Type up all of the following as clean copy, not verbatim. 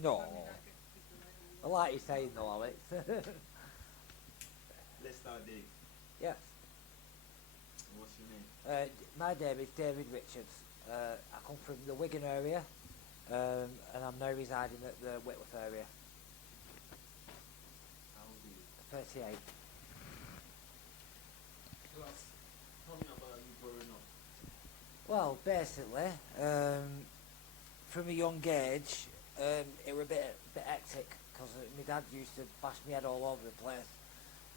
No. I like you saying no, Alex. Let's start dig. Yes. What's your name? My name is David Richards. I come from the Wigan area, and I'm now residing at the Whitworth area. How old are you? 38. Tell me about you growing up. Well, basically, from a young age, it was a bit hectic because my dad used to bash my head all over the place,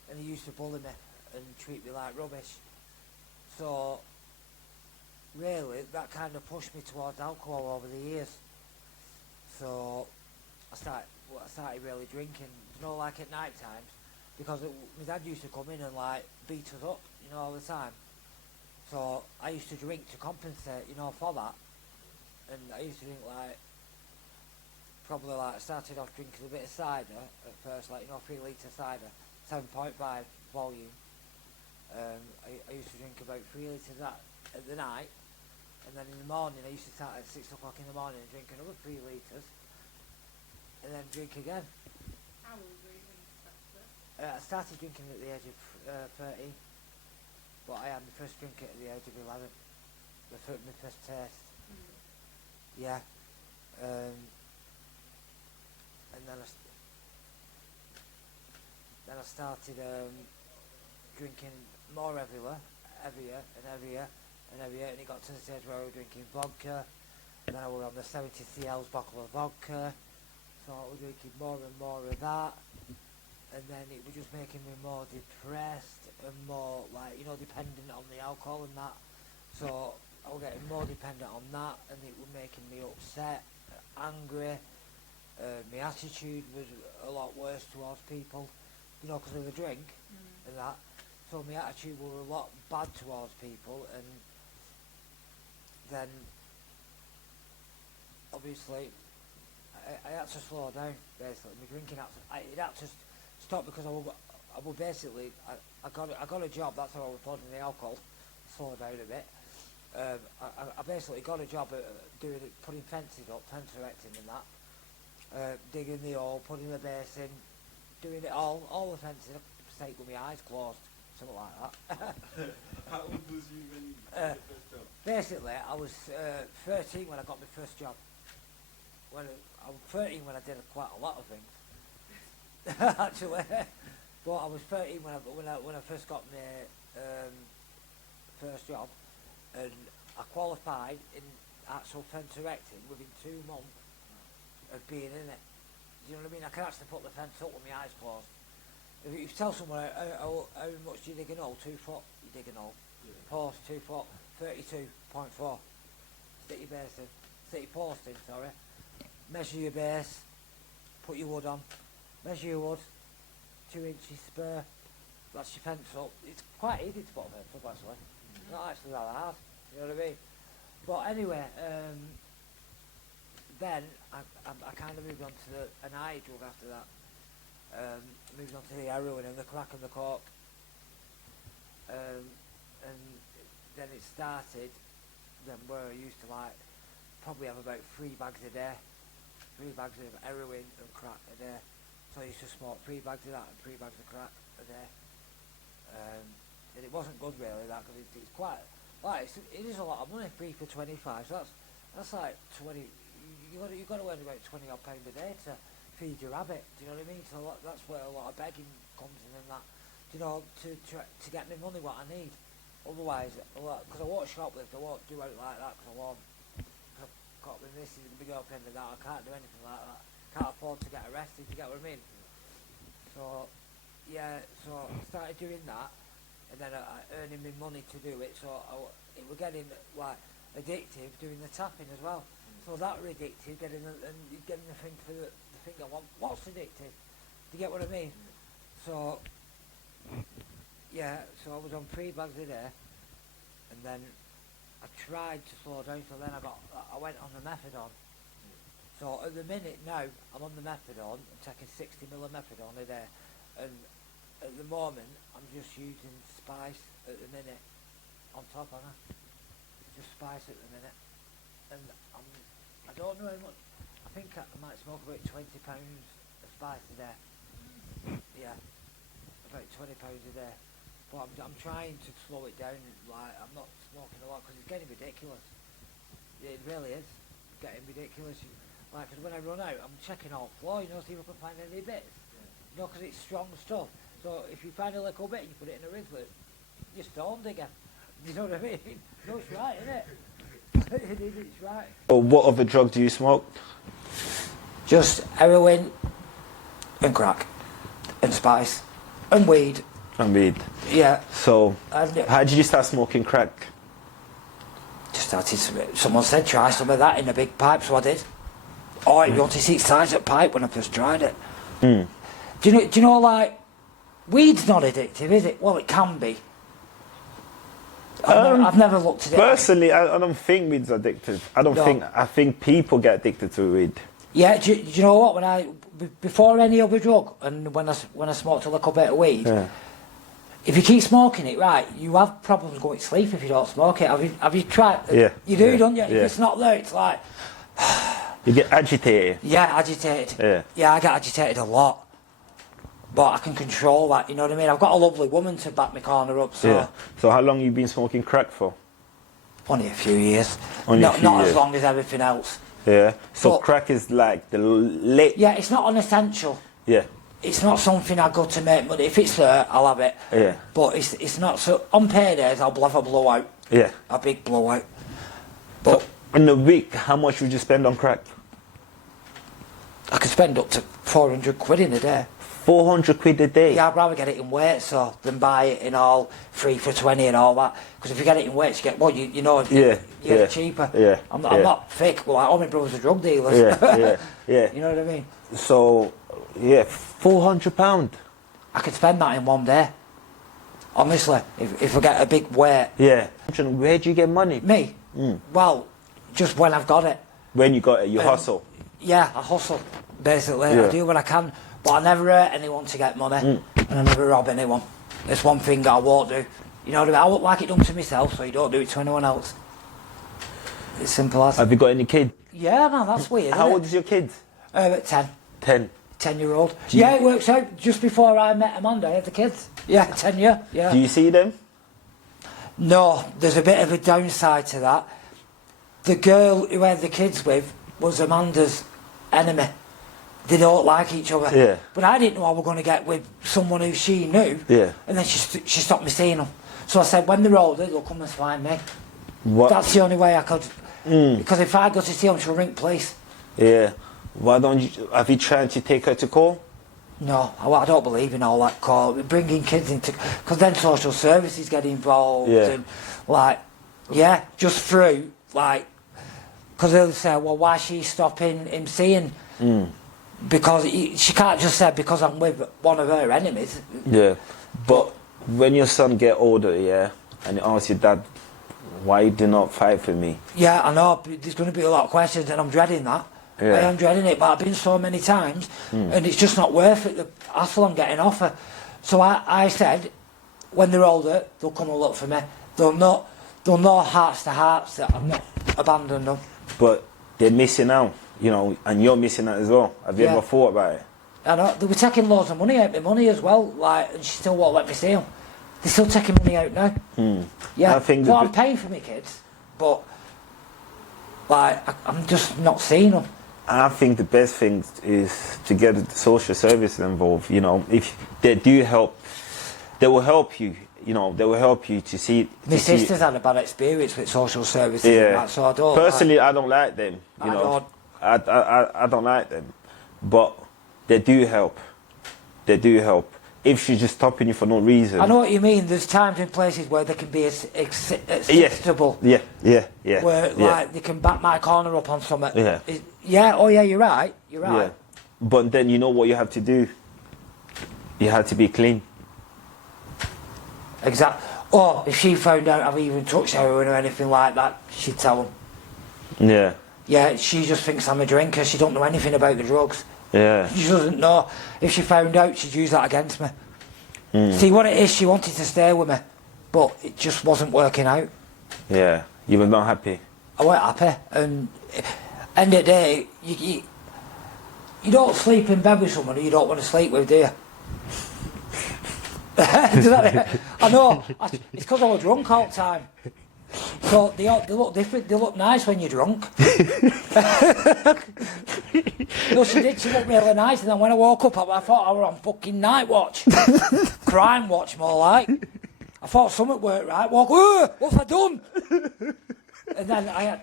and he used to bully me and treat me like rubbish. So, really, that kind of pushed me towards alcohol over the years. So, I started really drinking, like at night times, because my dad used to come in and like beat us up, all the time. So I used to drink to compensate, for that. And I used to drink probably started off drinking a bit of cider at first, 3 litre cider, 7.5 volume. I used to drink about 3 litres of that at the night, and then in the morning I used to start at 6 o'clock in the morning and drink another 3 litres, and then drink again. How old were you when you started? I started drinking at the age of 13, but I had my first drink at the age of 11, my first taste. Yeah. And then I started drinking more heavier, and it got to the stage where I was drinking vodka. And then I was on the 70 cl's bottle of vodka, so I was drinking more and more of that. And then it was just making me more depressed and more dependent on the alcohol and that. So I was getting more dependent on that, and it was making me upset, angry. My attitude was a lot worse towards people, because of the drink and that. So my attitude was a lot bad towards people, and then obviously I had to slow down. Basically, my drinking it had to stop because I got a job. That's how I was putting the alcohol. Slow down a bit. I basically got a job at putting fences up, fence erecting and that, digging the hole, putting the base in, doing it all the fencing, stayed with my eyes closed, something like that. How old was you when you got your first job? Basically, I was 13 when I got my first job. I was 13 when I did quite a lot of things, actually. But I was 13 when I first got my first job, and I qualified in actual fence erecting within 2 months of being in it. Do you know what I mean? I can actually put the fence up with my eyes closed. If you tell someone how much you dig a hole, 2 foot, you dig a hole. Yeah. Post 2 foot, 32.4. Stick your base in, stick your post in, sorry. Measure your base, put your wood on, measure your wood, 2 inches spare. That's your fence up. It's quite easy to put a fence up actually. Not actually that hard, you know what I mean? But anyway, then I kind of moved on to an eye drug after that. Moved on to the heroin and the crack and the coke. And then it started then where I used to probably have about 3 bags a day. 3 bags of heroin and crack a day. So I used to smoke 3 bags of that and 3 bags of crack a day. And it wasn't good really, that, because it's quite, it is a lot of money, 3 for 25, so that's like 20, you've got to earn about £20 odd a day to feed your rabbit, do you know what I mean? So that's where a lot of begging comes in and that, to get me money what I need. Otherwise, because I won't shoplift, I won't do it like that, because I've got my missus and my girlfriend and that, I can't do anything like that, can't afford to get arrested, you get what I mean? So, yeah, so I started doing that, and then I earning me money to do it, so it was getting addictive doing the tapping as well. So that was addictive, getting the thing for the finger. What's addictive? Do you get what I mean? So yeah, so I was on 3 bags a day, and then I tried to slow down. So then I went on the Methadone. So at the minute now I'm on the Methadone. I'm taking 60 ml of Methadone a day, and at the moment I'm just using spice at the minute on top of it. Just spice at the minute, and I don't know how much. I think I might smoke about £20 of spice a day. Yeah, about £20 a day. But I'm trying to slow it down. Like, I'm not smoking a lot because it's getting ridiculous. It really is getting ridiculous. Like, 'cause when I run out, I'm checking all floor, you know, see if I can find any bits. You know, 'cause it's strong stuff. So if you find a little bit and you put it in a Rizlet, you're stoned again. You know what I mean? No, it's right, isn't it? It is, it's right. What other drug do you smoke? Just heroin and crack and spice and weed. And weed. Yeah. So, And how did you start smoking crack? just started. Someone said try some of that in a big pipe, so I did. Oh, you want to see size of pipe when I first tried it. Mm. Do you know, like, weed's not addictive, is it? Well, it can be. I've never looked at it. Personally, I don't think weed's addictive. I think people get addicted to weed. Yeah, do you know what? Before any other drug, and when I smoked a little bit of weed, Yeah. if you keep smoking it, right, you have problems going to sleep if you don't smoke it. Have you tried? Yeah. You do, Yeah. don't you? If Yeah. it's not there, it's like, You get agitated. yeah, agitated. Yeah. Yeah, I get agitated a lot. But I can control that, you know what I mean? I've got a lovely woman to back my corner up, so Yeah. So how long you been smoking crack for? only a few years. Only a few not years. as long as everything else. Yeah. So But- crack is like the late. Yeah, it's not an essential. Yeah. It's not something I go to make money. If it's there, I'll have it. Yeah. But it's not so. On paydays, I'll have a blowout, Yeah. a big blowout. But In a week, how much would you spend on crack? I could spend up to 400 quid in a day. 400 quid a day. Yeah, I'd rather get it in weight so than buy it in all 3 for 20 and all that. Because if you get it in weights, you get you know Yeah, you get yeah, it cheaper. yeah, I'm yeah. not thick. Well, all my brothers are drug dealers. Yeah. You know what I mean? So, yeah, £400. I could spend that in one day. Honestly, if I get a big weight. Yeah. Where do you get money? Me? Well, just when I've got it. When you got it, you hustle. Yeah, I hustle, basically. Yeah. I do what I can, but I never hurt anyone to get money, and I never rob anyone. It's one thing I won't do. You know what I mean? I won't like it done to myself, so you don't do it to anyone else. It's simple as. Have you got any kids? Yeah, man, that's weird. How isn't old it? is your kid? At 10. 10. 10-year-old. Yeah, it works out. Just before I met Amanda, I had the kids. Yeah, 10 year. Yeah. Do you see them? No, there's a bit of a downside to that. The girl who I had the kids with was Amanda's enemy. They don't like each other. Yeah. But I didn't know I was going to get with someone who she knew. Yeah. And then she stopped me seeing them. So I said, when they're older, they'll come and find me. What? That's the only way I could. Because if I go to see them, she'll ring police. Yeah. Why don't you? Have you tried to take her to court? No, I don't believe in all that call. Bringing kids into... Because then social services get involved. Yeah. And, like, yeah, just through, like... Because they'll say, well, why is she stopping him seeing? Because she can't just say, because I'm with one of her enemies. Yeah. But when your son get older, yeah, and he asks your dad, why you do not fight for me? Yeah, I know, but there's going to be a lot of questions, and I'm dreading that. Yeah. I am dreading it, but I've been so many times, and it's just not worth it, the hassle I'm getting off her. So I said, when they're older, they'll come and look for me. They'll know hearts to hearts that I've not abandoned them. But they're missing out, you know, and you're missing out as well. Have you Yeah. ever thought about it? I know, they were taking loads of money out, my money as well, like, and she still won't let me see them. They're still taking money out now. Yeah, I think so that I'm paying for my kids, but, like, I'm just not seeing them. I think the best thing is to get the social services involved. You know, if they do help, they will help you. You know, they will help you to see. My sister's had a bad experience with social services and Yeah. that, so I don't... Personally, I don't like them. You know, I don't like them, but they do help. They do help. If she's just stopping you for no reason. I know what you mean. There's times and places where they can be acceptable. Yeah. Where, yeah. like, they can back my corner up on something. Yeah. Yeah, oh yeah, you're right. You're Yeah. right. But then you know what you have to do. You have to be clean. Exactly. Or if she found out I've even touched heroin or anything like that, she'd tell them. Yeah. Yeah, she just thinks I'm a drinker. She don't know anything about the drugs. Yeah. She doesn't know. If she found out, she'd use that against me. See, what it is, she wanted to stay with me, but it just wasn't working out. Yeah. You were not happy. I weren't happy, and end of the day, you don't sleep in bed with someone who you don't want to sleep with, do you? I know. It's because I was drunk all the time. So they look different. They look nice when you're drunk. No, she did. She looked really nice. And then when I woke up, I thought I was on fucking night watch. Crime watch, more like. I thought something weren't right. Walk, what's I done? And then I had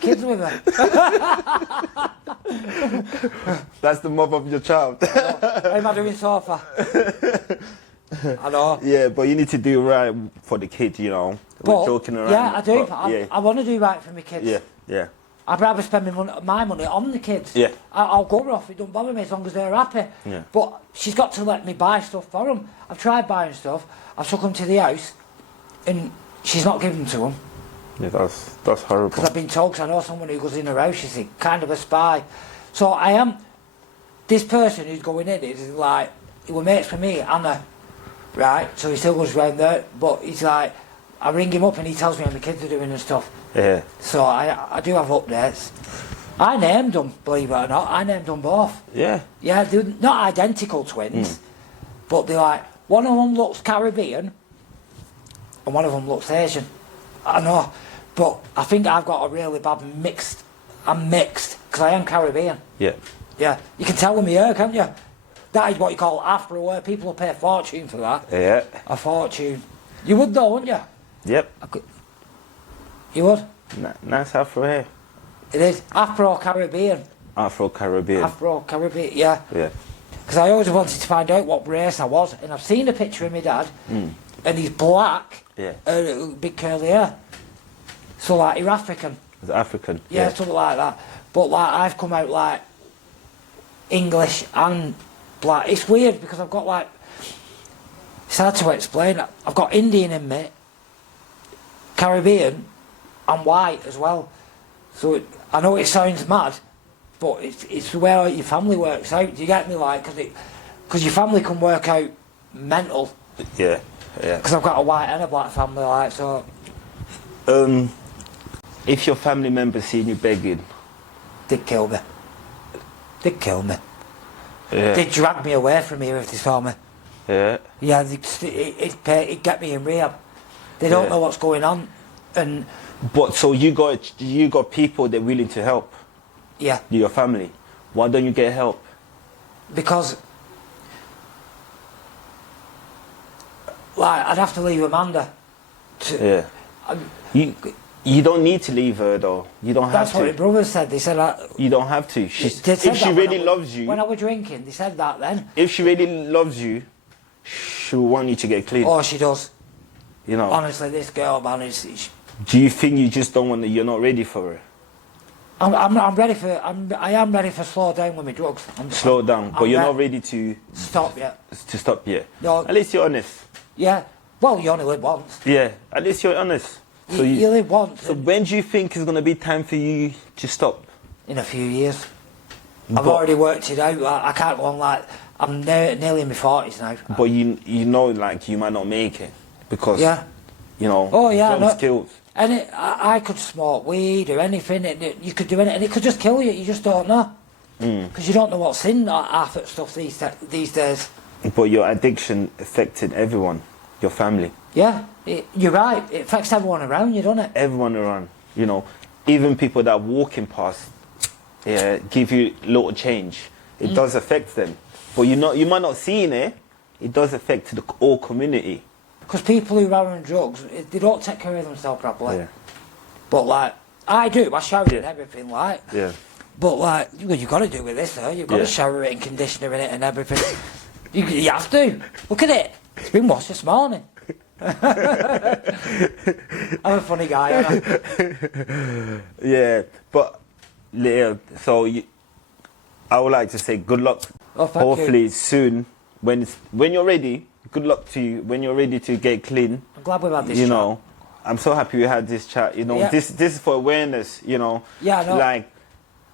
kids with her. That's the mother of your child. How am I doing so far? I know. Yeah, but you need to do right for the kid, you know. We're joking around. Yeah, I do. But, I want to do right for my kids. Yeah, yeah. I'd rather spend my money on the kids. Yeah. I'll go off. It don't bother me as long as they're happy. Yeah. But she's got to let me buy stuff for them. I've tried buying stuff. I've took them to the house, and she's not giving them to them. Yeah, that's horrible. Because I've been told, cause I know someone who goes in her house, she's kind of a spy. So I am, this person who's going in is like, he was mates for me, Anna, right? So he still goes round there, but he's like, I ring him up and he tells me how my kids are doing and stuff. Yeah. So I do have updates. I named them, believe it or not, I named them both. Yeah. Yeah, they're not identical twins, but they're like, one of them looks Caribbean and one of them looks Asian. I know, but I think I've got a really bad mixed. I'm mixed because I am Caribbean. Yeah. Yeah, you can tell with my hair, can't you? That is what you call Afro, where people will pay a fortune for that. Yeah. A fortune. You would though, wouldn't you? Yep. You would? Nice Afro hair. It is Afro-Caribbean. Afro-Caribbean. Afro-Caribbean, yeah. Yeah. Because I always wanted to find out what race I was, and I've seen a picture of my dad, and he's black, Yeah. big curly hair. So like, you're African. It's African. Yeah, something like that. But like, I've come out like English and black. It's weird because I've got like, it's hard to explain. I've got Indian in me, Caribbean, and white as well. So I know it sounds mad, but it's the way your family works out. Do you get me? Like, because your family can work out mental. Yeah, yeah. Because I've got a white and a black family, like, so. If your family members seen you begging, They'd kill me. They'd kill me. yeah, They'd drag me away from here if they saw me. yeah, Yeah, it'd get me in rehab. They don't Yeah. know what's going on, and but so you got people that willing to help yeah, your family. Why don't you get help? because like I'd have to leave Amanda. Yeah, you don't need to leave her though. You don't have That's what my to. brothers said. They said that. You don't have to. She's, They said if she that when really loves you, when I was drinking, they said that then. if she really loves you, she'll want you to get clean. Oh, she does. You know. Honestly, this girl, man, Do you think you just don't want to? You're not ready for her. I'm ready for. I am ready for slow down with my drugs. Slow down, but I'm you're not ready to stop yet. stop yet. No. At least you're honest. Yeah. Well, you only live once. Yeah. At least you're honest. So You live once. So when do you think is going to be time for you to stop? In a few years. I've But- already worked it out. I can't go on like I'm nearly in my 40s now. But you know, like you might not make it because Yeah. you know. Oh yeah. drugs No. kills. And I could smoke weed or anything. You could do anything, and it could just kill you. You just don't know because you don't know what's in half that stuff these days. But your addiction affected everyone, your family, Yeah, you're right. It affects everyone around you, doesn't it? everyone around. You know, even people that are walking past, give you little change. It does affect them, but you might not see it. It does affect the whole community. Because people who are on drugs, they don't take care of themselves properly. Yeah. But like, I do. I shower and everything, like. Yeah. But like, well, you've got to do with this, though. You've got Yeah. to shower it and conditioner in it and everything. you have to. Look at it. It's been washed this morning. I'm a funny guy, aren't I? Yeah, but yeah, so I would like to say good luck. Oh, thank Hopefully soon, when you're ready. Good luck to you when you're ready to get clean. I'm glad we've had this You chat. know, I'm so happy we had this chat. You know, Yeah. this is for awareness. You know, Yeah, I know. Like,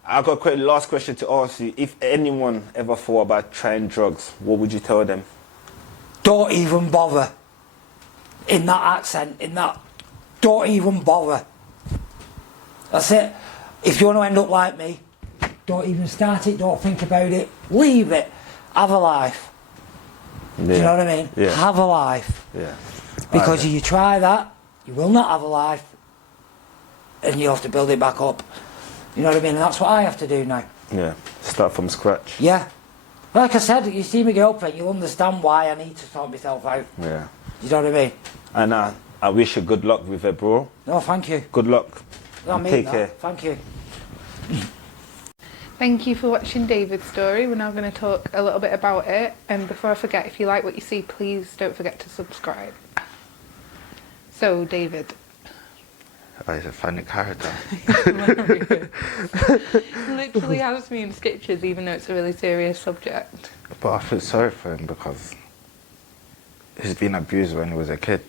I got a last question to ask you. If anyone ever thought about trying drugs, what would you tell them? Don't even bother. In that accent, don't even bother. That's it. If you want to end up like me, don't even start it, don't think about it, leave it, have a life. Yeah. Do you know what I mean? Yeah. Have a life. Yeah. Because if you try that, you will not have a life, and you have to build it back up. You know what I mean? And that's what I have to do now. Yeah. Start from scratch. Yeah. Like I said, you see my girlfriend, you'll understand why I need to sort myself out. Yeah. You know what I mean? And I wish you good luck with it, bro. No, thank you. Good luck. I And mean take that. care. Thank you. Thank you for watching David's story. We're now going to talk a little bit about it. And before I forget, if you like what you see, please don't forget to subscribe. So, David. Oh, he's a funny character. Literally has me in stitches, even though it's a really serious subject. But I feel sorry for him because he's been abused when he was a kid.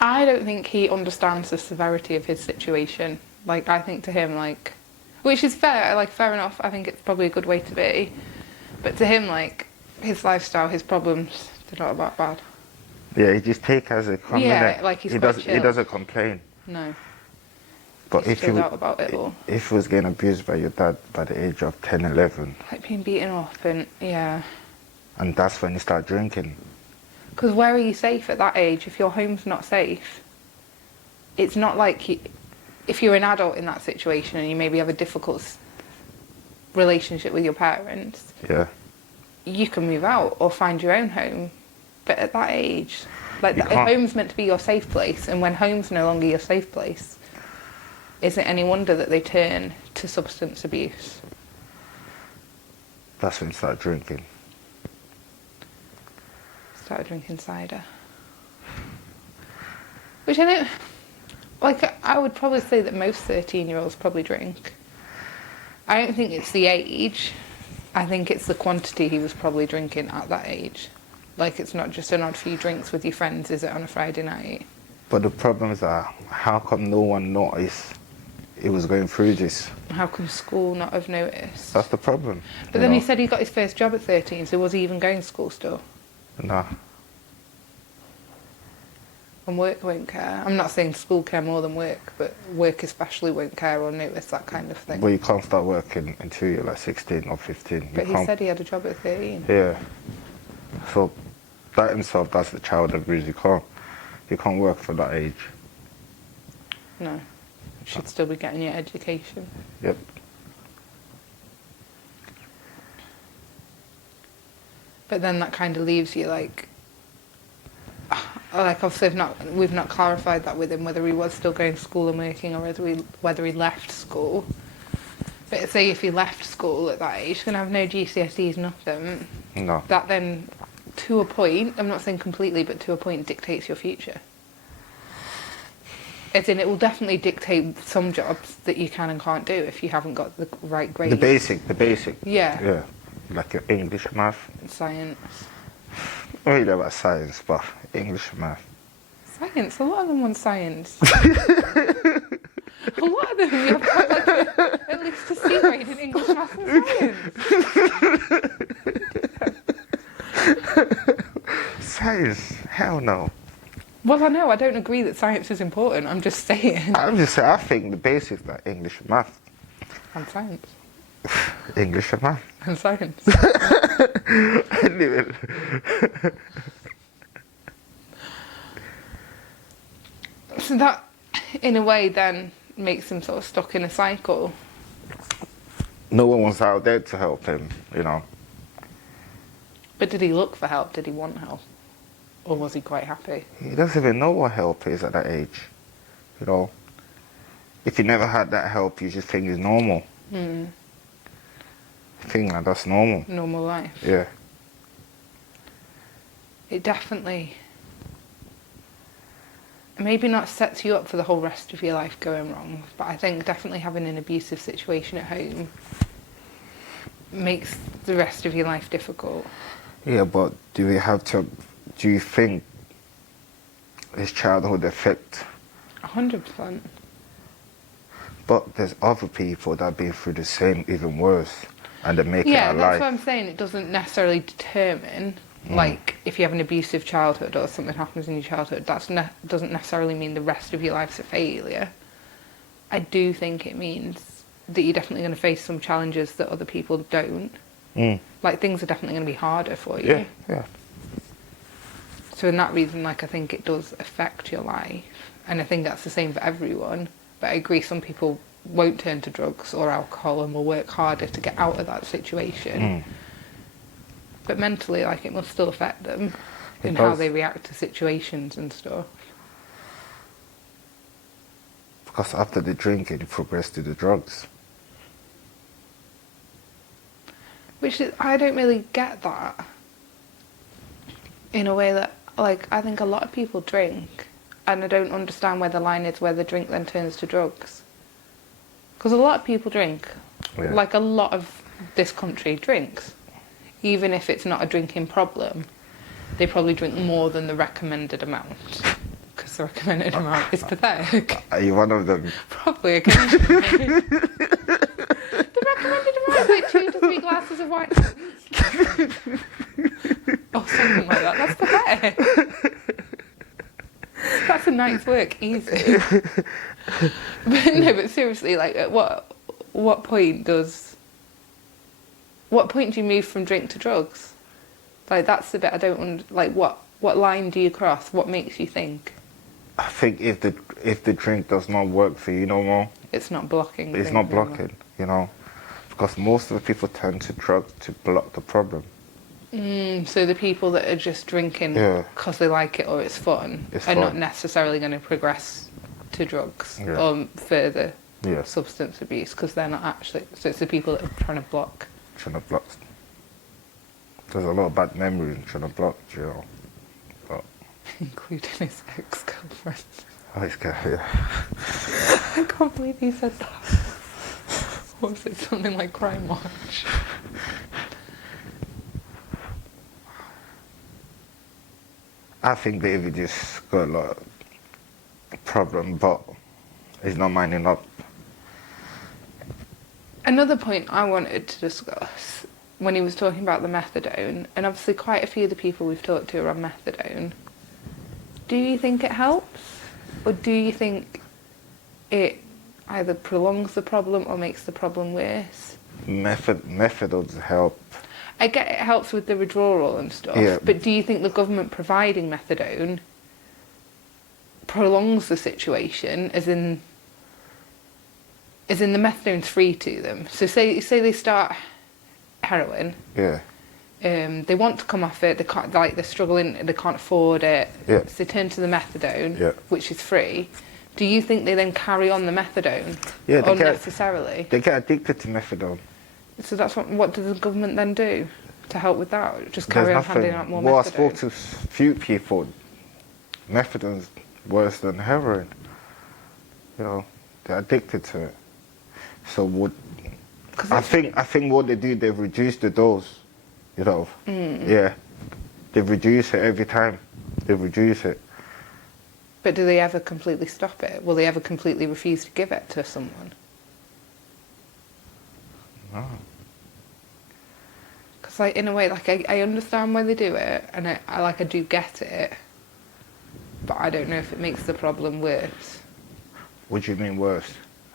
I don't think he understands the severity of his situation. Like, I think to him, like, which is fair, like, fair enough. I think it's probably a good way to be. But to him, like, his lifestyle, his problems, they're not that bad. Yeah, he just take as a comment. Yeah, like he's quite he chill. doesn't complain. No. But He's if he chilled out about it all. if he was getting abused by your dad by the age of 10, 11, Like being beaten up and, yeah. and that's when you start drinking. Because where are you safe at that age? If your home's not safe, it's not like if you're an adult in that situation and you maybe have a difficult relationship with your parents, Yeah. you can move out or find your own home. But at that age, like You the can't. home's meant to be your safe place, and when home's no longer your safe place, is it any wonder that they turn to substance abuse? That's when you start drinking. Started drinking cider. Which I don't... Like, I would probably say that most 13-year-olds probably drink. I don't think it's the age. I think it's the quantity he was probably drinking at that age. Like, it's not just an odd few drinks with your friends, is it, on a Friday night? But the problems are, how come no one noticed he was going through this? How can school not have noticed? That's the problem. But then he said he got his first job at 13, so was he even going to school still? No. And work won't care. I'm not saying school care more than work, but work especially won't care or notice that kind of thing. But you can't start working until you're like 16 or 15. But you he can't. said he had a job at 13. Yeah. So that himself, that's the child abuse. You can't work for that age. No. You should still be getting your education. Yep. But then that kind of leaves you like obviously we've not clarified that with him, whether he was still going to school and working or whether he left school. But say if he left school at that age, he's going to have no GCSEs, nothing. No. That then, to a point, I'm not saying completely, but to a point dictates your future. As in, it will definitely dictate some jobs that you can and can't do if you haven't got the right grades. The basic. Yeah. Yeah. Like your English, math. Science. I don't know about science, but English, math. Science? A lot of them want science. A lot of them, you have to have like at least a C grade in English, math and science. Science? Hell no. Well, I know, I don't agree that science is important. I'm just saying. I'm just saying, I think the basics like English and math. And science. English and math. And science. Anyway. So that, in a way, then makes him sort of stuck in a cycle. No one was out there to help him, you know. But did he look for help? Did he want help? Or was he quite happy? He doesn't even know what help is at that age, you know. If you never had that help, you just think it's normal. Mm. You think like that's normal. Normal life. Yeah. It definitely, maybe not sets you up for the whole rest of your life going wrong, but I think definitely having an abusive situation at home makes the rest of your life difficult. Yeah, but do you think his childhood affect? 100%. But there's other people that have been through the same, even worse, and they make it Yeah, a that's life. what I'm saying. It doesn't necessarily determine, like, if you have an abusive childhood or something happens in your childhood, doesn't necessarily mean the rest of your life's a failure. I do think it means that you're definitely going to face some challenges that other people don't. Like, things are definitely going to be harder for you. Yeah, yeah. So in that reason, like, I think it does affect your life. And I think that's the same for everyone. But I agree, some people won't turn to drugs or alcohol and will work harder to get out of that situation. But mentally, like, it must still affect them in how they react to situations and stuff. Because after the drinking, you progress to the drugs. Which is, I don't really get that. In a way that, like, I think a lot of people drink, and I don't understand where the line is where the drink then turns to drugs. Because a lot of people drink. Yeah. Like, a lot of this country drinks. Even if it's not a drinking problem, they probably drink more than the recommended amount. Because the recommended amount is pathetic. Are you one of them? Probably occasionally. The recommended amount is like 2 to 3 glasses of wine a week. Or something like that. That's pathetic. That's a night's work, easy. But no, but seriously, like, at what point do you move from drink to drugs? Like, that's the bit I don't like. What line do you cross? What makes you think I think if the drink does not work for you no more, it's not blocking? it's not blocking, you know, because most of the people turn to drugs to block the problem. So the people that are just drinking because they like it or it's fun are not necessarily going to progress to drugs or further substance abuse, because they're not actually. So it's the people that are trying to block. There's a lot of bad memories in trying to block, you know. But including his ex-girlfriend. oh, it's good, yeah. I can't believe he said that. What was it? Something like Crime Watch. I think David just got a lot of problem, but he's not minding up. Another point I wanted to discuss, when he was talking about the methadone, and obviously quite a few of the people we've talked to are on methadone, do you think it helps? Or do you think it either prolongs the problem or makes the problem worse? Methodones help. I get it helps with the withdrawal and stuff, but do you think the government providing methadone prolongs the situation, as in the methadone's free to them? So say they start heroin, they want to come off it, they can't, like, they're struggling, they can't afford it, so they turn to the methadone, which is free. Do you think they then carry on the methadone unnecessarily? They get addicted to methadone. So that's what does the government then do to help with that? Just carry on handing out more methadone? Well, I spoke to a few people. Methadone's worse than heroin. You know, they're addicted to it. So I think what they do, they've reduced the dose. You know, yeah, they reduce it every time. They reduce it. But do they ever completely stop it? Will they ever completely refuse to give it to someone? No. Because, like, in a way, like, I understand why they do it, and I do get it, but I don't know if it makes the problem worse. What do you mean worse?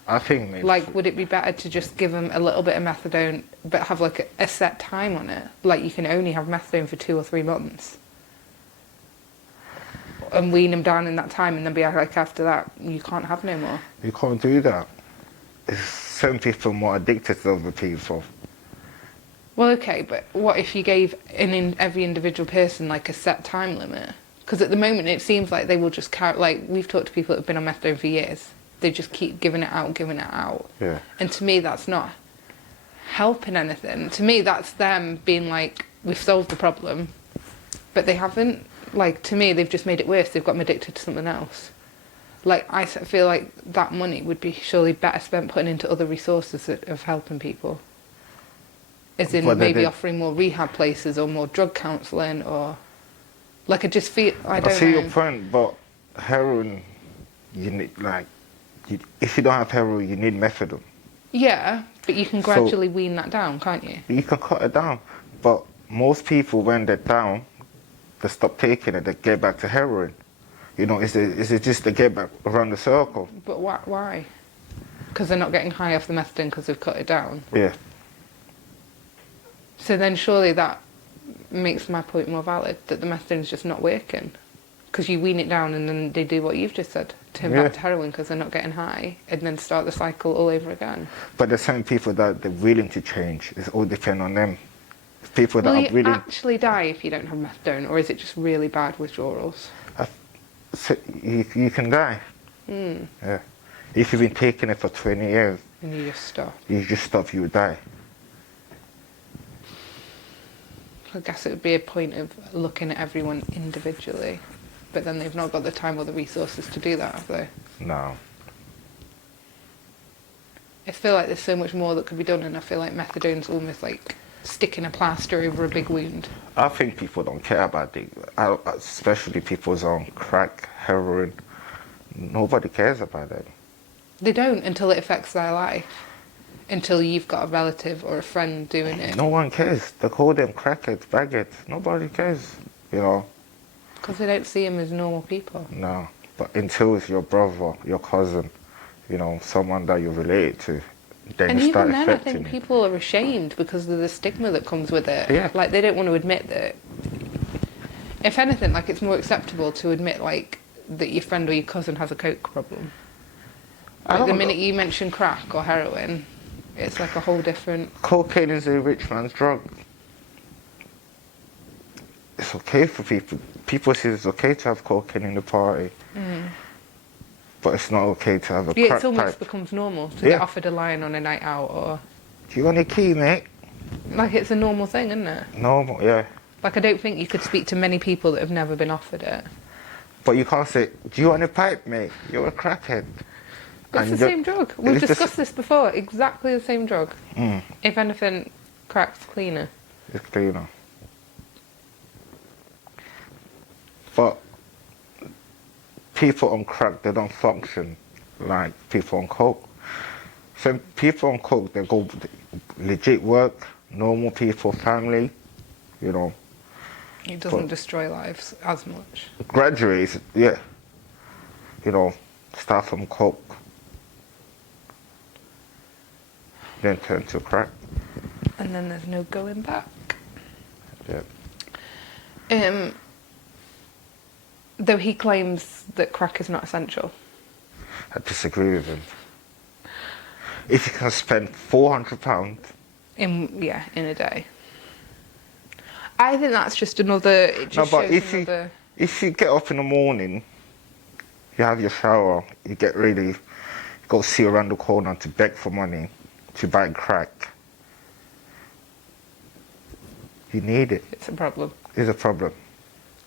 I think maybe. Like, would it be better to just give them a little bit of methadone, but have, like, a set time on it? Like, you can only have methadone for 2 or 3 months. And wean them down in that time, and then be like, after that, you can't have no more. You can't do that. Some people are more addicted to other people. Well, okay, but what if you gave every individual person, like, a set time limit? Because at the moment, it seems like they will just carry, like, we've talked to people that have been on methadone for years. They just keep giving it out. Yeah. And to me, that's not helping anything. To me, that's them being like, we've solved the problem, but they haven't. Like, to me, they've just made it worse. They've got them addicted to something else. Like, I feel like that money would be surely better spent putting into other resources of helping people. As in, maybe offering more rehab places or more drug counselling, or... Like, I just feel... I don't know. I see your point, but heroin, you need, like... if you don't have heroin, you need methadone. Yeah, but you can gradually wean that down, can't you? You can cut it down. But most people, when they're down, they stop taking it, they get back to heroin. You know, is it just to get back around the circle? But why? Because they're not getting high off the methadone because they've cut it down. Yeah. So then surely that makes my point more valid, that the methadone's just not working. Because you wean it down and then they do what you've just said, turn Yeah. back to heroin because they're not getting high, and then start the cycle all over again. But there's some people that they're willing to change. It's all depend on them. People that Will are you willing. actually die if you don't have methadone, or is it just really bad withdrawals? So you can die. Yeah. If you've been taking it for 20 years, And you just stop. you just stop, you would die. I guess it would be a point of looking at everyone individually, but then they've not got the time or the resources to do that, have they? No. I feel like there's so much more that could be done, and I feel like methadone's almost like sticking a plaster over a big wound. I think people don't care about it, especially people's on crack, heroin. Nobody cares about it. They don't until it affects their life. Until you've got a relative or a friend doing it. No one cares. They call them crackheads, bagheads. Nobody cares, you know. Because they don't see them as normal people. No. But until it's your brother, your cousin, you know, someone that you're related to, then And it starts even then, I affecting think you. people are ashamed because of the stigma that comes with it. Yeah. Like, they don't want to admit that. If anything, like, it's more acceptable to admit, like, that your friend or your cousin has a coke problem. I Like, the don't minute know. you mention crack or heroin, it's like a whole different... Cocaine is a rich man's drug. It's okay for people. People say it's okay to have cocaine in the party. But it's not okay to have a Yeah, crack it almost pipe. becomes normal to Yeah. get offered a line on a night out, or... Do you want a key, mate? Like, it's a normal thing, isn't it? No, yeah. Like, I don't think you could speak to many people that have never been offered it. But you can't say, do you want a pipe, mate? You're a crackhead. It's And the you're- same drug. We've it's the discussed this before. Exactly the same drug. Mm, If anything, crack's cleaner. it's cleaner. But people on crack, they don't function like people on coke. Some people on coke, they go legit work, normal people, family, you know. It doesn't But- destroy lives as much. Graduates, yeah. You know, start from coke, then turn to crack. And then there's no going back. Yeah. Though he claims that crack is not essential. I disagree with him. If you can spend £400, In a day. I think that's just another... It just no, but shows another... if you get up in the morning, you have your shower, you get ready, you go see around the corner to beg for money to buy crack, you need it. It's a problem. It's a problem.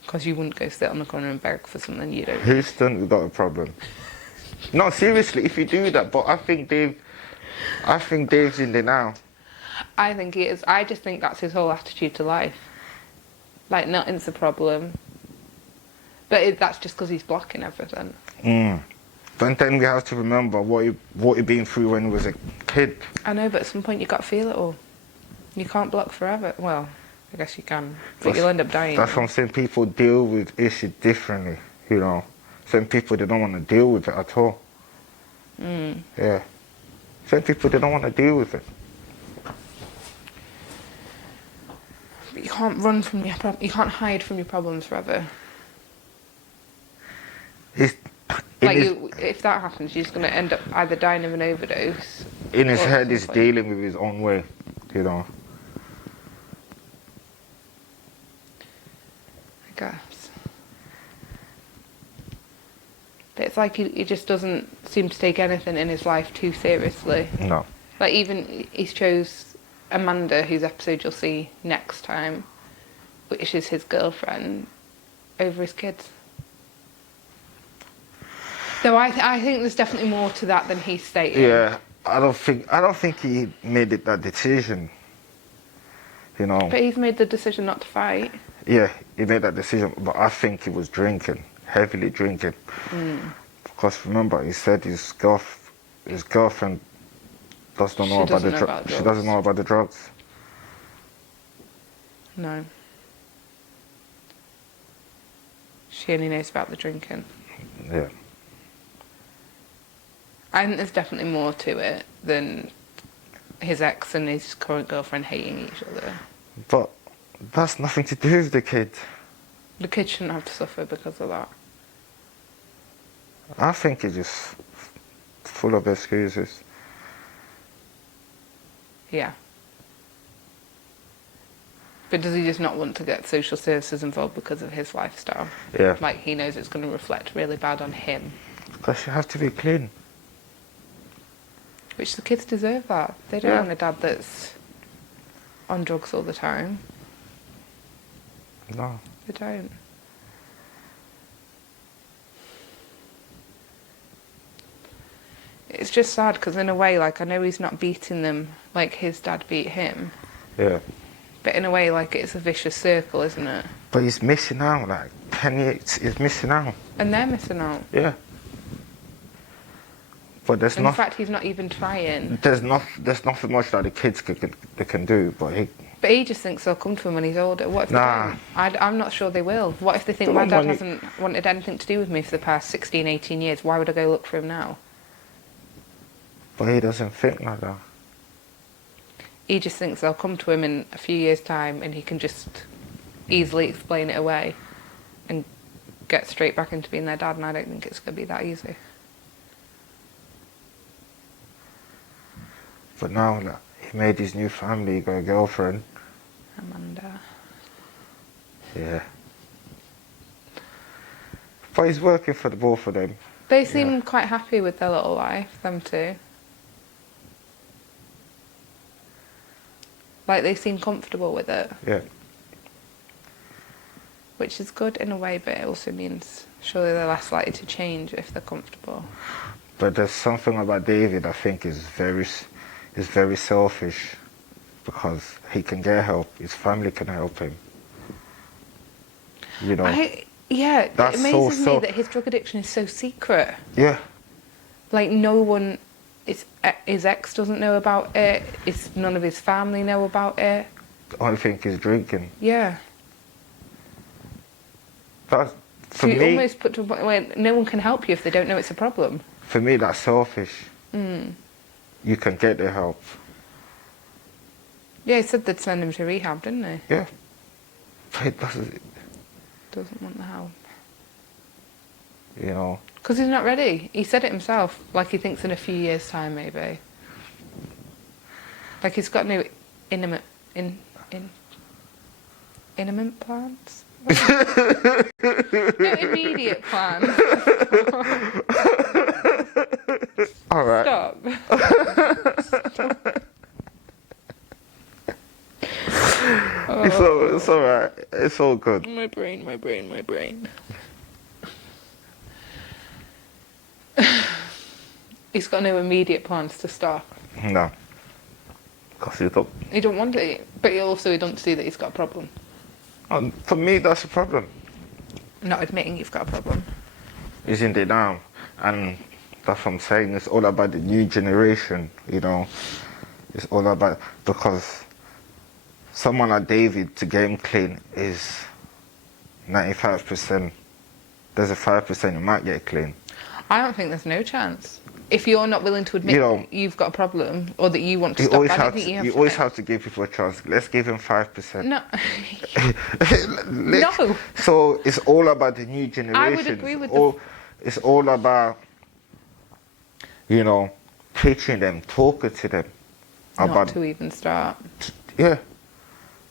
Because you wouldn't go sit on the corner and beg for something you don't... Houston, we've got a problem. No, seriously, if you do that, but I think Dave's in there now. I think he is. I just think that's his whole attitude to life. Like, nothing's a problem. But that's just because he's blocking everything. But then we have to remember what he been through when he was a kid. I know, but at some point you've got to feel it all. You can't block forever. Well, I guess you can, but you'll end up dying. That's what I'm saying. People deal with issues differently, you know. Some people, they don't want to deal with it at all. Yeah. Some people, they don't want to deal with it. But you can't run from your you can't hide from your problems forever. It's, Like, if that happens, you're just going to end up either dying of an overdose. in his or head, he's something. dealing with his own way, you know. I guess. But it's like he just doesn't seem to take anything in his life too seriously. No. Like, even he chose Amanda, whose episode you'll see next time, which is his girlfriend, over his kids. So I think there's definitely more to that than he's stating. Yeah, I don't think he made it that decision. You know. But he's made the decision not to fight. Yeah, he made that decision, but I think he was drinking, heavily drinking. Because remember, he said his girlfriend doesn't know about the drugs. She doesn't know about the drugs. No. She only knows about the drinking. Yeah. I think there's definitely more to it than his ex and his current girlfriend hating each other. But that's nothing to do with the kid. The kid shouldn't have to suffer because of that. I think it's just full of excuses. Yeah. But does he just not want to get social services involved because of his lifestyle? Yeah. Like, he knows it's going to reflect really bad on him. Because you have to be clean. Which the kids deserve that. They don't Yeah. want a dad that's on drugs all the time. No. They don't. It's just sad because in a way, like, I know he's not beating them like his dad beat him. Yeah. But in a way, like, it's a vicious circle, isn't it? But he's missing out, like 10 years, he's missing out. And they're missing out. Yeah. But there's In not, fact, he's not even trying. there's nothing much that the kids can do, but But he just thinks they'll come to him when he's older. What if Nah. they don't? I'm not sure they will. What if they think Don't my dad money. hasn't wanted anything to do with me for the past 16, 18 years? Why would I go look for him now? but he doesn't think like that. He just thinks they'll come to him in a few years' time and he can just easily explain it away and get straight back into being their dad, and I don't think it's going to be that easy. But now, like, he made his new family, he got a girlfriend. Amanda. Yeah. But he's working for the both of them. They seem quite happy with their little life, them two. Like, they seem comfortable with it, Yeah. which is good in a way, but it also means surely they're less likely to change if they're comfortable. But there's something about David I think is very selfish, because he can get help. His family can help him. You know. Yeah, That's it amazes so- me that his drug addiction is so secret. Yeah. Like, no one, his ex doesn't know about it, none of his family know about it. The only thing is drinking. Yeah. That's, for So you me, almost put to a point where no one can help you if they don't know it's a problem. for me, that's selfish. Mm. You can get the help. Yeah, he said they'd send him to rehab, didn't they? Yeah. But it doesn't, Doesn't want the help. you know. Because he's not ready. He said it himself. Like, he thinks in a few years' time, maybe. Like, he's got no intimate plans? No immediate plans. All right. Stop. It's all right. It's all good. My brain. He's got no immediate plans to stop. No. Because you don't. He don't want it, but he don't see that he's got a problem. For me, that's a problem. Not admitting you've got a problem. Isn't it now? And that's what I'm saying. It's all about the new generation, you know. It's all about, because someone like David, to get him clean, is 95%. There's a 5% you might get clean. I don't think there's no chance. If you're not willing to admit that you've got a problem or that you want to stop, I don't think you always have to give people a chance. Let's give him 5%. No. No. So it's all about the new generation. I would agree with It's all about, you know, teaching them, talking to them. Not to even start. Yeah.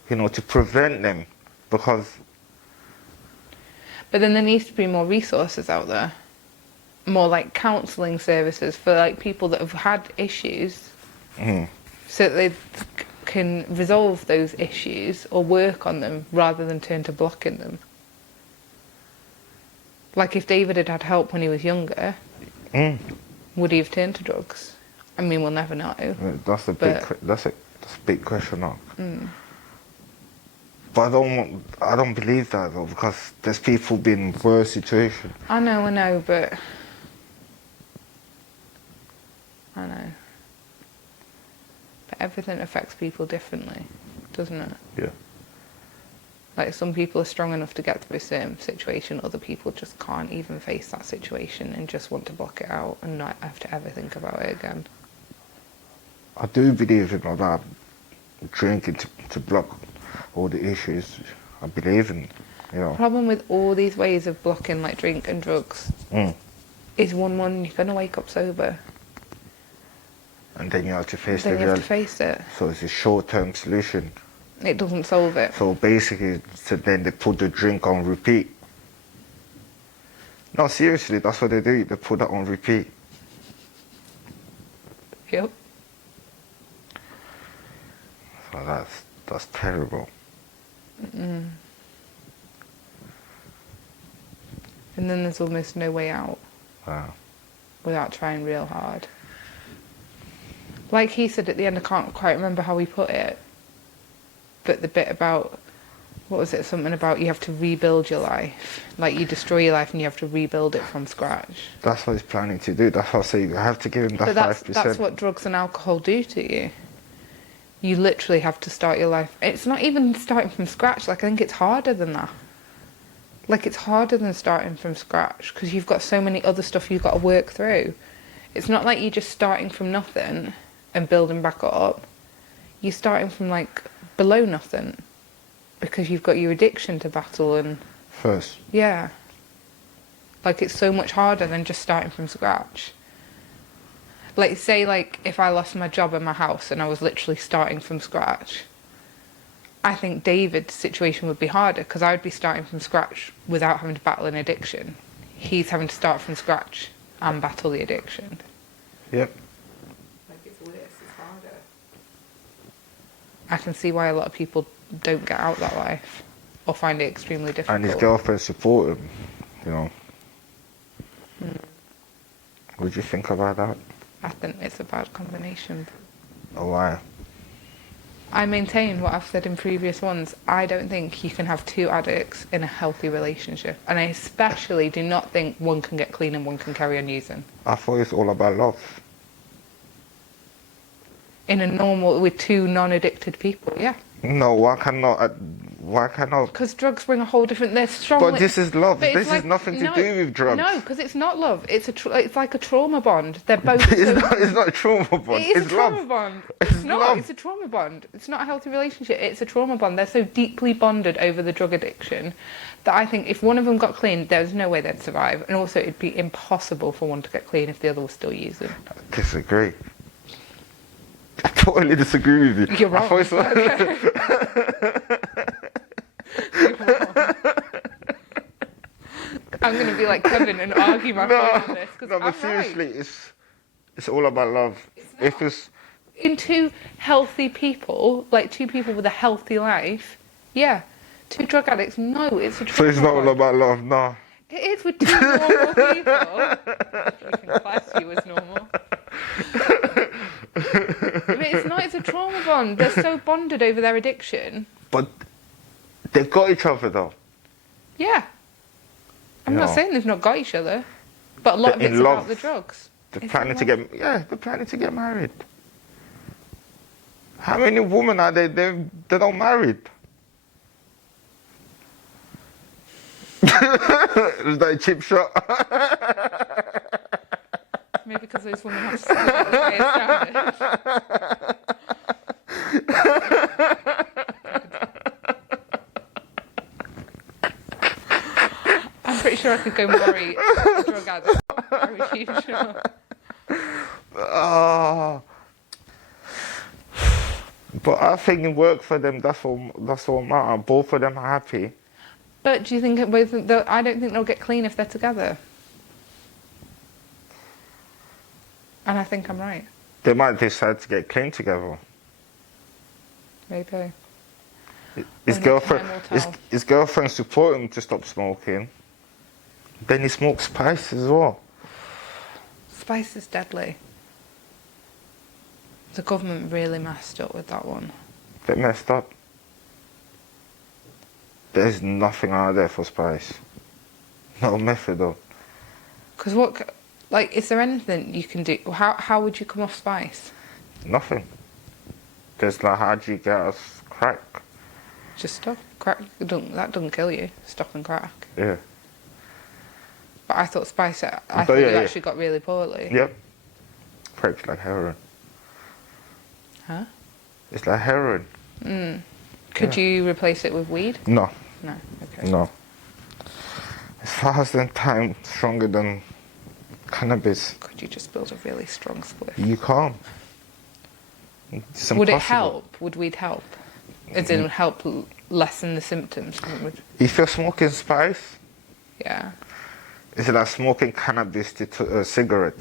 You know, to prevent them, because... But then there needs to be more resources out there. More like counselling services for like people that have had issues, so that they can resolve those issues or work on them rather than turn to blocking them. Like, if David had had help when he was younger, would he have turned to drugs? I mean, we'll never know. That's a big question mark. But I don't believe that though, because there's people been in worse situations. I know, but I know. But everything affects people differently, doesn't it? Yeah. Like, some people are strong enough to get through a certain situation, other people just can't even face that situation and just want to block it out and not have to ever think about it again. I do believe in like that drinking to block all the issues. I believe in, you know. Problem with all these ways of blocking, like drink and drugs, is one you're gonna wake up sober. And then you have to face Then the you have real. to face it. So it's a short-term solution. It doesn't solve it. So basically, so then they put the drink on repeat. No, seriously, that's what they do. They put that on repeat. Yep. So that's terrible. And then there's almost no way out Wow. without trying real hard. Like he said at the end, I can't quite remember how he put it, but the bit about, what was it, something about you have to rebuild your life. Like, you destroy your life and you have to rebuild it from scratch. That's what he's planning to do. That's what I say. You have to give him that But 5%. that's what drugs and alcohol do to you. You literally have to start your life. It's not even starting from scratch. Like, I think it's harder than that. Like, it's harder than starting from scratch because you've got so many other stuff you've got to work through. It's not like you're just starting from nothing and building back up. You're starting from, like, below nothing because you've got your addiction to battle and... First. Yeah. Like, it's so much harder than just starting from scratch. Like, say, like, if I lost my job and my house and I was literally starting from scratch, I think David's situation would be harder because I would be starting from scratch without having to battle an addiction. He's having to start from scratch and battle the addiction. Yep. Like, it's worse, it's harder. I can see why a lot of people don't get out that life or find it extremely difficult. And his girlfriend support him, you know. What do you think about that? I think it's a bad combination. Oh, why? I maintain what I've said in previous ones. I don't think you can have two addicts in a healthy relationship. And I especially do not think one can get clean and one can carry on using. I thought it's all about love. In a normal, with two non-addicted people, yeah. No, why cannot? Because drugs bring a whole different... They're strong... But this is love. But it's This like- is nothing to no, do with drugs. No, because it's not love. It's like a trauma bond. They're both... It's not a trauma bond. It is It's a trauma love. bond. It's It's not. love. It's a trauma bond. It's not a healthy relationship. It's a trauma bond. They're so deeply bonded over the drug addiction that I think if one of them got clean, there's no way they'd survive. And also, it'd be impossible for one to get clean if the other was still using. Disagree. I totally disagree with you. You're wrong. I thought it's You're wrong. I'm going to be like Kevin and argue my point on this because no, I'm but seriously, right. it's all about love. If it's In two healthy people, like two people with a healthy life, yeah. Two drug addicts, no, it's a trauma so, it's not all bond. about love. No. It is with two normal people. You can class you as normal. But it's not, it's a trauma bond. They're so bonded over their addiction. But they've got each other though. Yeah. I'm not No. saying they've not got each other, but a lot of They're in it's about love. the drugs. They're It's planning in to love. they're planning to get married. How many women are they? They're not married. Is that a chip shot? Maybe because those women have to stay at the highest standard. I'm pretty sure I could go marry a drug addict. Are you sure? Oh. But I think it worked for them. That's all matter. Both of them are happy. But do you think I don't think they'll get clean if they're together. And I think I'm right. They might decide to get clean together. Maybe. His Only girlfriend, time will tell. his girlfriend support him to stop smoking. Then he smokes spice as well. Spice is deadly. The government really messed up with that one. They messed up. There's nothing out there for spice. No methadone. Because is there anything you can do? How would you come off spice? Nothing. There's like, how do you get us crack? Just stop. Crack, that doesn't kill you. Stop and crack. Yeah. But I thought spice, I But thought yeah, you yeah. actually got really poorly. Yep. Crack's like heroin. Huh? It's like heroin. Could Yeah. you replace it with weed? No, No. Okay. no. It's faster than time, stronger than cannabis. Could you just build a really strong spliff? You can't. It's Would it impossible. help? Would weed help? As in help lessen the symptoms? If you're smoking spice, Yeah. it's like smoking cannabis to a cigarette.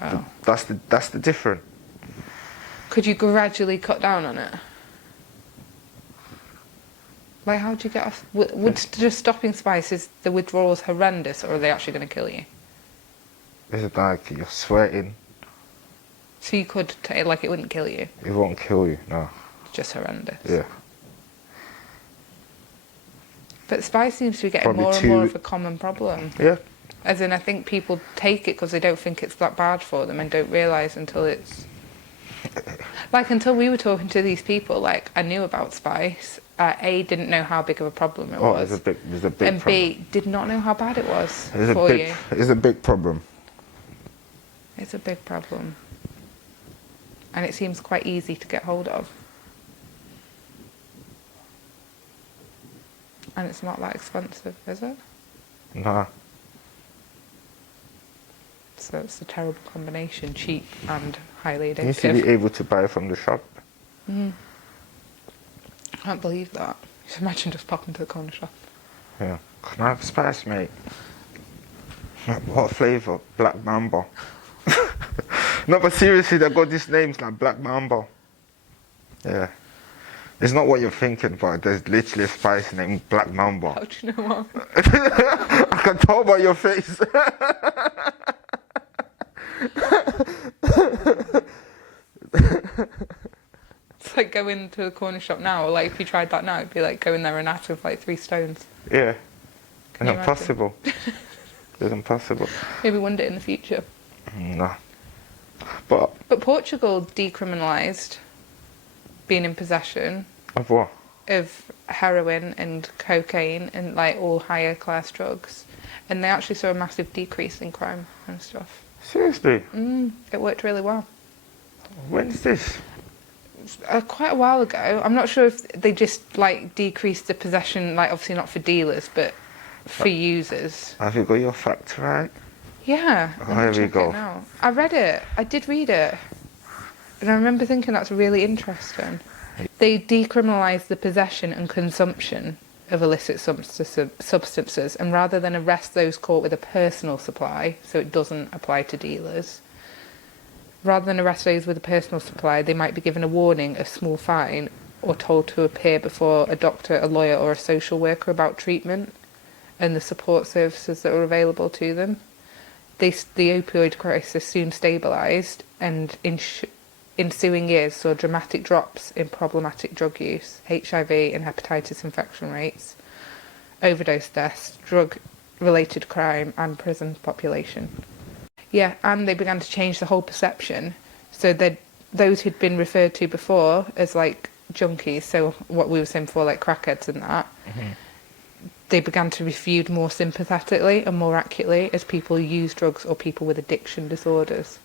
Oh. That's the difference. Could you gradually cut down on it? Like, how do you get off? Would just stopping spice, is the withdrawals horrendous, or are they actually going to kill you? It's like you're sweating. So you could, like, it wouldn't kill you. It won't kill you, no. Just horrendous. Yeah. But spice seems to be getting Probably more and more of a common problem. Yeah. As in, I think people take it because they don't think it's that bad for them and don't realise until it's... Like, until we were talking to these people, like, I knew about spice. A, didn't know how big of a problem it was. There's a big and problem. B, did not know how bad it was It's for you. It's a big problem. It's a big problem. And it seems quite easy to get hold of. And it's not that expensive, is it? Nah. So it's a terrible combination, cheap and highly You need to be addictive. able to buy from the shop. I can't believe that. Just imagine just popping to the corner shop. Yeah. Can I have spice, mate? What flavour? Black Mamba. No, but seriously, they got these names like Black Mamba. Yeah. It's not what you're thinking, but there's literally a spice named Black Mamba. How do you know what? I can tell by your face. It's like going to a corner shop now, or like if you tried that now, it'd be like going there and out with like 3 stones. Yeah. Can It's you impossible. It's impossible. Maybe one day in the future. No. But But Portugal decriminalised being in possession of what? of heroin and cocaine and like all higher class drugs, and they actually saw a massive decrease in crime and stuff. Seriously? It worked really well. When's this? Quite a while ago. I'm not sure if they just like decreased the possession, like obviously not for dealers, but for users. Have you got your facts right? Yeah. Oh, let me here we check go. it now. I read it. I did read it. And I remember thinking that's really interesting. They decriminalised the possession and consumption of illicit substances, and rather than arrest those caught with a personal supply, so it doesn't apply to dealers, rather than arrest those with a personal supply, they might be given a warning, a small fine, or told to appear before a doctor, a lawyer or a social worker about treatment and the support services that were available to them. The opioid crisis soon stabilised, and ensuing years saw dramatic drops in problematic drug use, HIV and hepatitis infection rates, overdose deaths, drug-related crime and prison population. Yeah, and they began to change the whole perception, so that those who'd been referred to before as like junkies, so what we were saying before, like crackheads and that, they began to be viewed more sympathetically and more accurately as people who use drugs or people with addiction disorders.